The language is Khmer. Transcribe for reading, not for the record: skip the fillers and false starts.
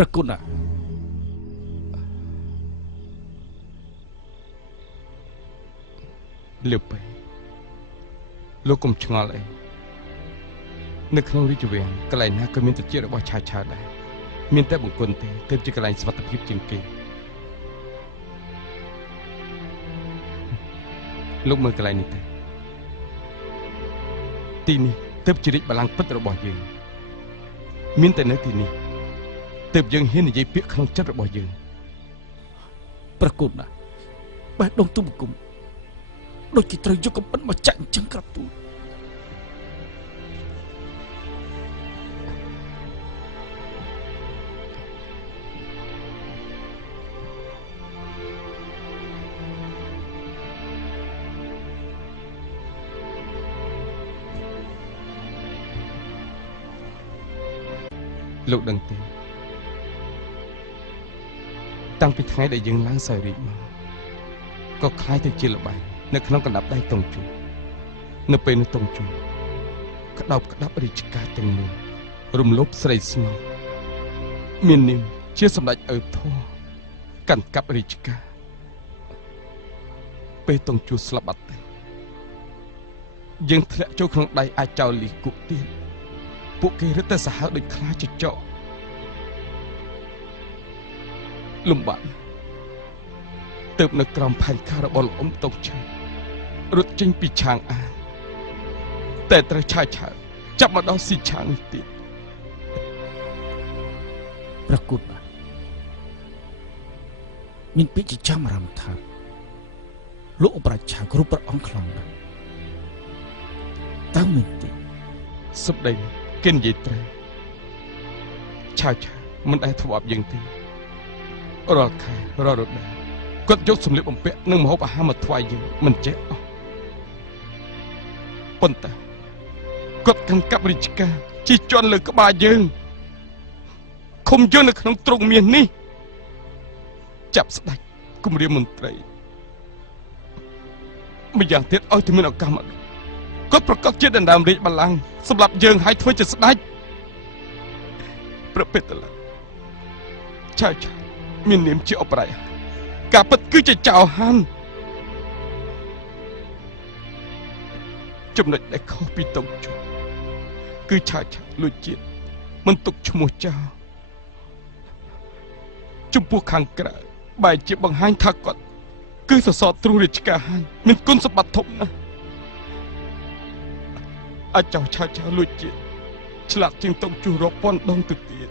ប្រគុណលឿបទៅលោកកុំឆ្ងល់អីនៅក្នុងរាជវាំងកន្លែងណាក៏មានត្រចៀករបស់ឆាឆាដែរមានតែបង្គន់ទេទើបជាកន្លែងសុវត្ថិភាពជាងគេលោកមើលកន្លែងនេះទៅទីនេះទើបជារាជបល្ល័ង្កពិតរបស់យើងមានតែនៅទីនេះទើបយើងហ៊ាននិយាយពាក្យក្នុងចិត្តរបស់យើងប្រគុណបេះដូងទុំបង្គំដូចជាត្រូវយកកំបិតមកចាក់អញ្ចឹងក្រាប់ទូលលោកដឹងទេតាំងពីថ្ងៃដែលយើងឡើងសោយរាជមកក៏คล้ายទៅជាល្បែងនៅក្នុងកណ្ដាប់ដៃតុងជូនៅពេលនោះតុងជូក្តោបក្តាប់រាជការទាំងមូលរំលោភស្រីស្នំមាននាមជាសម្ដេចឪធរកាន់កាប់រាជការពេលតុងជូស្លាប់បាត់ទៅយើងធ្លាក់ចូលក្នុងដៃអាចោលលីគុកទៀតពួកគេរឹតតែសាហាវដូចខ្លាចចកលំបាកទើបនៅក្រោមផែនការរបស់លោកអ៊ំតុកឆារត់ចេញពីឆាងអាតែត្រូវឆាឆាចាប់មកដល់ស៊ីឆាងនេះទៀតប្រគុណមានពាក្យជាចាំរំថាលោកឧបរាជាគ្រប់ព្រះអង្គខ្លាំងណាស់តើមែនទេសុបដីគេនិយាយត្រូវឆាឆាមិនដែលធ្វើអប់យើងទេរាល់ខែរាល់រដូវគាត់យកសម្លៀកបំពាក់និងម្ហូបអាហារមកថ្វាយយើងមិនចេះអស់ប៉ុន្តែគាត់កាន់កាប់រាជការជិះជាន់លើក្បាលយើងឃុំយើងនៅក្នុងទ្រុងមាសនេះចាប់ស្ដេចគម្រាមមន្ត្រីម្យ៉ាងទៀតឲ្យតែមានឱកាសមកគាត់ប្រកាសជាដណ្ដើមរាជបល្ល័ង្កសម្រាប់យើងឲ្យធ្វើជាស្ដេចប្រពន្ធឡើយឆាឆាមាននាមជាអបរាយការពិតគឺជាចៅហាន់ចំណុចដែលខុសពីតុងជូគឺឆាឆាលួចជាតិមិនទុកឈ្មោះចោលចំពោះខាងក្រៅបែរជាបង្ហាញថាគាត់គឺសសរទ្រូងរាជការហាន់មានគុណសម្បត្តិធំណាស់អាចចៅឆាឆាលួចជាតិឆ្លាតជាងតុងជូរាប់ពាន់ដងទៅទៀត